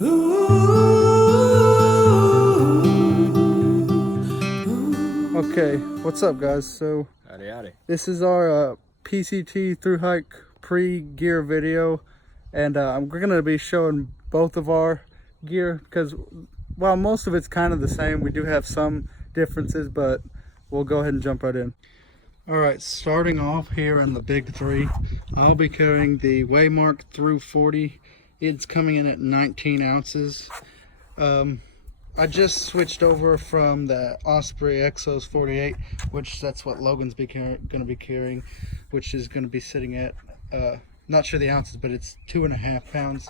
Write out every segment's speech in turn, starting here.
Okay, what's up guys? So Howdy, howdy. this is our PCT through hike pre-gear video, and we're gonna be showing both of our gear because while most of it's kind of the same, we do have some differences, but we'll go ahead and jump right in. All right, starting off here in the big three, I'll be carrying the Waymark thru 40. It's coming in at 19 ounces. I just switched over from the Osprey Exos 48, which that's what Logan's going to be carrying, which is going to be sitting at, not sure the ounces, but it's 2.5 pounds.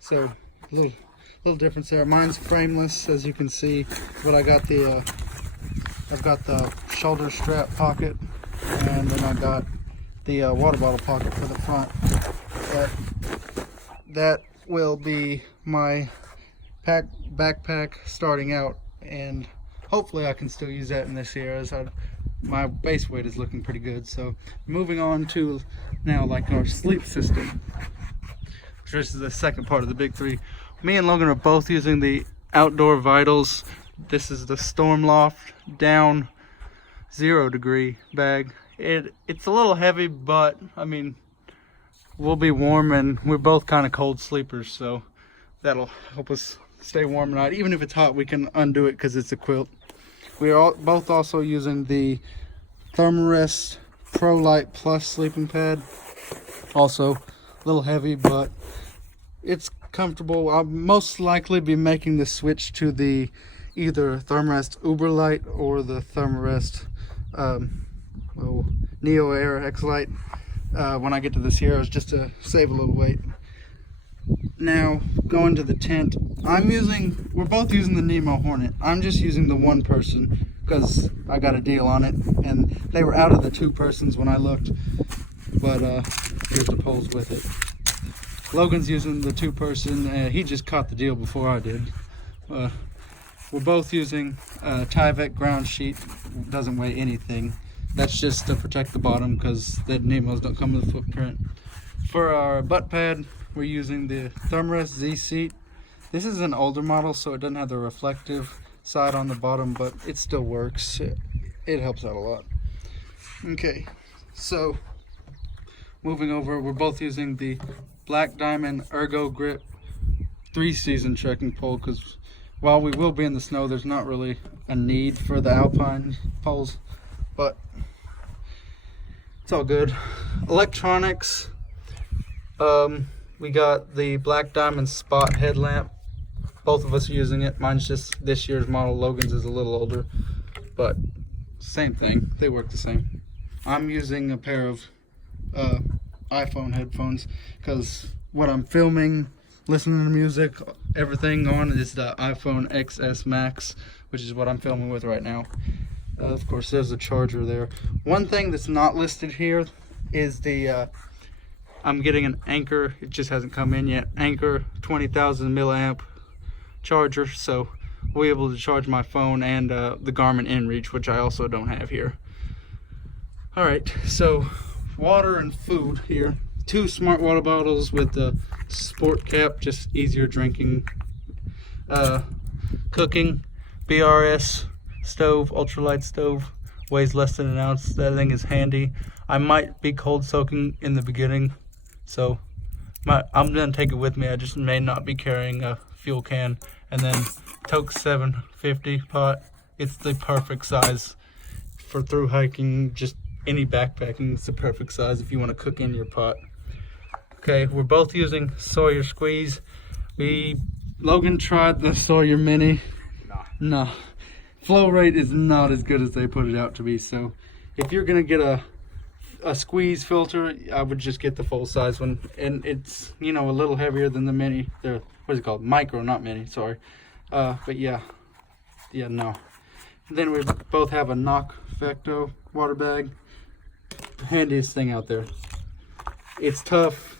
So a little difference there. Mine's frameless, as you can see, but I got the, I've got the shoulder strap pocket, and then I got the water bottle pocket for the front. That will be my backpack starting out, and hopefully I can still use that in this year, as my base weight is looking pretty good. So moving on to now like our sleep system, which is the second part of the big three. Me and Logan are both using the Outdoor Vitals. This is the Storm Loft down 0 degree bag. It's a little heavy, but I mean, we'll be warm, and we're both kind of cold sleepers, so that'll help us stay warm at night. Even if it's hot, we can undo it because it's a quilt. We are both also using the Thermarest Pro Light Plus sleeping pad. Also a little heavy, but it's comfortable. I'll most likely be making the switch to the either Thermarest Uber Light or the Thermarest Neo Air X Light when I get to the Sierras, just to save a little weight. Now, going to the tent, we're both using the Nemo Hornet. I'm just using the one person because I got a deal on it, and they were out of the 2 persons when I looked, but here's the poles with it. Logan's using the 2 person, he just caught the deal before I did. We're both using Tyvek ground sheet, doesn't weigh anything. That's just to protect the bottom because the Nemos don't come with a footprint. For our butt pad, we're using the Thermarest Z Seat. This is an older model, so it doesn't have the reflective side on the bottom, but it still works. It helps out a lot. Okay, so moving over, we're both using the Black Diamond Ergo Grip 3-season trekking pole, because while we will be in the snow, there's not really a need for the alpine poles, but it's all good. Electronics, we got the Black Diamond Spot headlamp. Both of us are using it. Mine's just this year's model. Logan's is a little older, but same thing. They work the same. I'm using a pair of iPhone headphones because what I'm filming, listening to music, everything on is the iPhone XS Max, which is what I'm filming with right now. Of course, there's a charger there. One thing that's not listed here is the I'm getting an Anker, it just hasn't come in yet, Anker 20,000 milliamp charger, so we'll be able to charge my phone and the Garmin InReach, which I also don't have here. Alright, so water and food here. 2 smart water bottles with the sport cap, just easier drinking. Cooking, BRS stove, ultralight stove, weighs less than an ounce. That thing is handy. I might be cold soaking in the beginning, so I'm gonna take it with me. I just may not be carrying a fuel can. And then Toke 750 pot. It's the perfect size for through hiking, just any backpacking. It's the perfect size if you want to cook in your pot. Okay, we're both using Sawyer Squeeze. Logan tried the Sawyer Mini. No. Flow rate is not as good as they put it out to be, so if you're gonna get a squeeze filter, I would just get the full size one, and it's, you know, a little heavier than the mini. They're, what is it called, micro, not mini, sorry. But yeah, no. And then we both have a Nock Vecto water bag. Handiest thing out there. It's tough.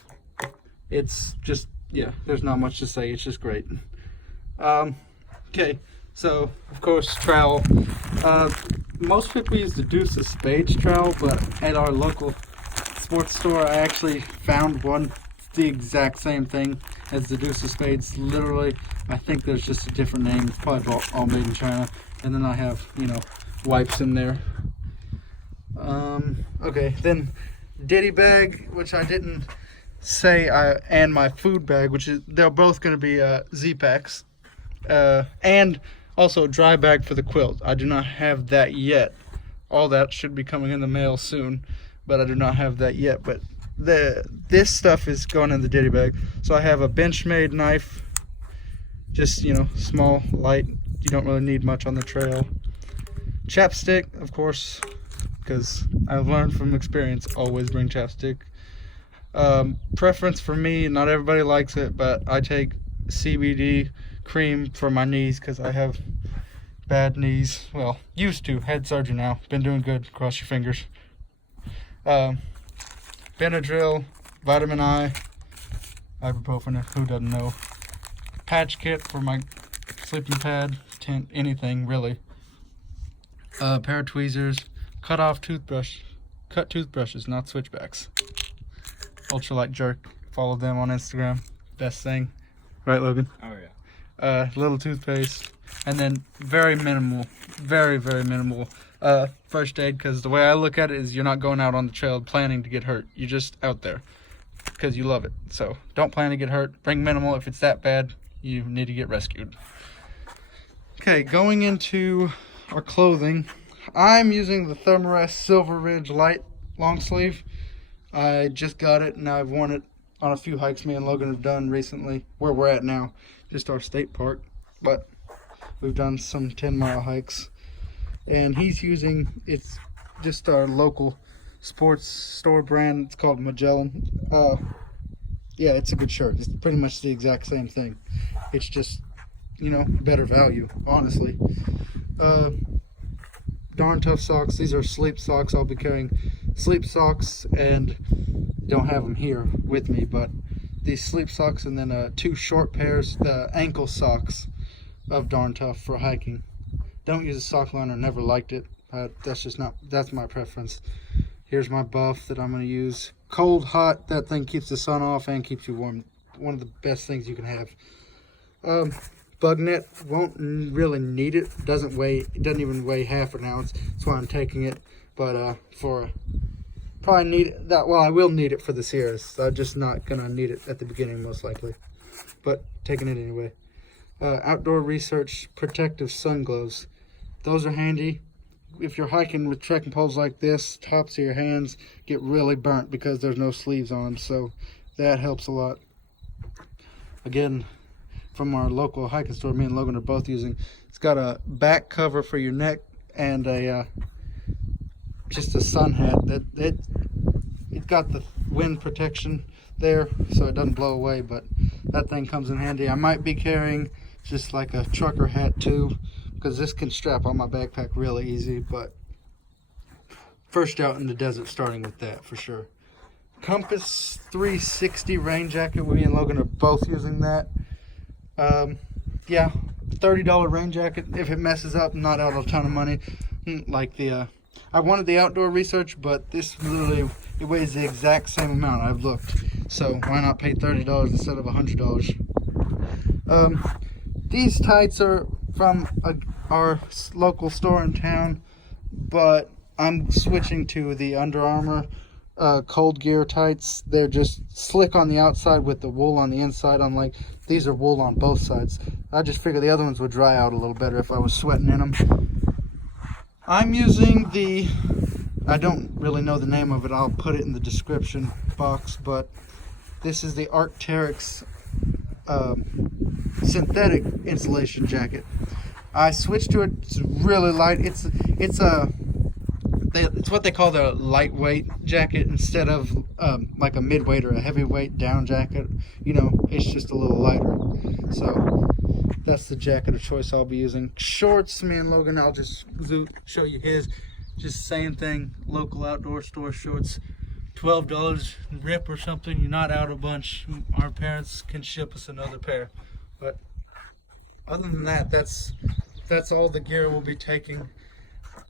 It's just, yeah, there's not much to say. It's just great. Okay, so of course trowel. Most people use the Deuce of Spades trowel, but at our local sports store I actually found one, the exact same thing. as the deuce of spades. Literally, I think there's just a different name. It's probably all made in China. And then I have, you know, wipes in there. Okay, then ditty bag, which I didn't say, and my food bag, which is, they're both going to be Z-packs. And also a dry bag for the quilt. I do not have that yet. All that should be coming in the mail soon, but I do not have that yet. But this stuff is going in the ditty bag. So I have a Benchmade knife, just, you know, small, light. You don't really need much on the trail. Chapstick, of course, because I've learned from experience, always bring chapstick. Preference for me, not everybody likes it, but I take CBD cream for my knees because I have bad knees. Well, used to. Head surgery now. Been doing good. Cross your fingers. Benadryl, vitamin I, ibuprofen, who doesn't know. Patch kit for my sleeping pad, tent, anything really. Pair of tweezers, cut toothbrushes, not switchbacks. Ultralight Jerk, follow them on Instagram. Best thing, right, Logan? Oh yeah. Little toothpaste, and then very minimal, very minimal first aid, because the way I look at it is you're not going out on the trail planning to get hurt. You're just out there because you love it. So don't plan to get hurt. Bring minimal. If it's that bad, you need to get rescued. Okay, going into our clothing, I'm using the Thermarest Silver Ridge Light long sleeve. I just got it and I've worn it on a few hikes me and Logan have done recently, where we're at now, just our state park, but we've done some 10-mile hikes. And he's using, it's just our local sports store brand. It's called Magellan. Yeah, it's a good shirt. It's pretty much the exact same thing. It's just, you know, better value, honestly. Darn Tough socks. These are sleep socks. I'll be carrying sleep socks, and don't have them here with me, but these sleep socks, and then 2 short pairs, the ankle socks of Darn Tough for hiking. Don't use a sock liner, never liked it. That's my preference. Here's my buff that I'm going to use. Cold, hot, that thing keeps the sun off and keeps you warm. One of the best things you can have. Bug net, won't really need it. It doesn't even weigh half an ounce. That's why I'm taking it. But probably need it. Well, I will need it for the Sierras. I'm just not gonna need it at the beginning, most likely. But taking it anyway. Outdoor Research protective sun gloves. Those are handy. If you're hiking with trekking poles like this, tops of your hands get really burnt because there's no sleeves on them. So that helps a lot. Again, from our local hiking store, me and Logan are both using. It's got a back cover for your neck and just a sun hat. It got the wind protection there, so it doesn't blow away. But that thing comes in handy. I might be carrying just like a trucker hat too, because this can strap on my backpack really easy. But first out in the desert, starting with that for sure. Compass 360 rain jacket. Me and Logan are both using that. Yeah, $30 rain jacket. If it messes up, not out a ton of money. Like I wanted the Outdoor Research, but this literally, it weighs the exact same amount. I've looked, so why not pay $30 instead of $100? These tights are from our local store in town, but I'm switching to the Under Armour Cold Gear tights. They're just slick on the outside with the wool on the inside, unlike these are wool on both sides. I just figured the other ones would dry out a little better if I was sweating in them. I'm using I don't really know the name of it. I'll put it in the description box, but this is the Arc'teryx synthetic insulation jacket. I switched to it. It's really light. It's what they call the lightweight jacket instead of like a midweight or a heavyweight down jacket. You know, it's just a little lighter. So that's the jacket of choice I'll be using. Shorts, me and Logan, I'll just show you his. Just same thing, local outdoor store shorts. $12 rip or something. You're not out a bunch. Our parents can ship us another pair. But other than that, that's all the gear we'll be taking.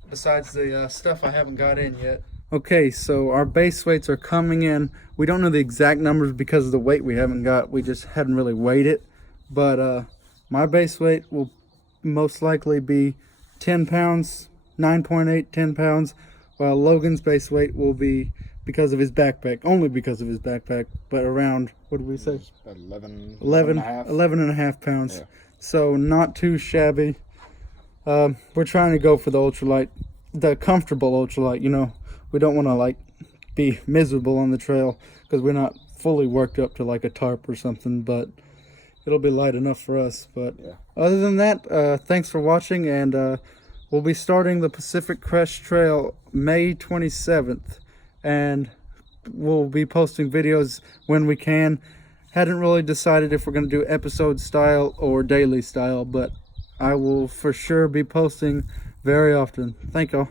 Besides the stuff I haven't got in yet. Okay, so our base weights are coming in. We don't know the exact numbers because of the weight we haven't got. We just hadn't really weighed it. But my base weight will most likely be 10 pounds, 9.8, 10 pounds, while Logan's base weight will be, because of his backpack, only because of his backpack, but around, what did we say? 11 and a half pounds. Yeah. So not too shabby. We're trying to go for the ultralight, the comfortable ultralight, you know. We don't want to like be miserable on the trail because we're not fully worked up to like a tarp or something, but it'll be light enough for us. But yeah. Other than that, thanks for watching, and we'll be starting the Pacific Crest Trail May 27th, and we'll be posting videos when we can. Hadn't really decided if we're going to do episode style or daily style, but I will for sure be posting very often. Thank y'all.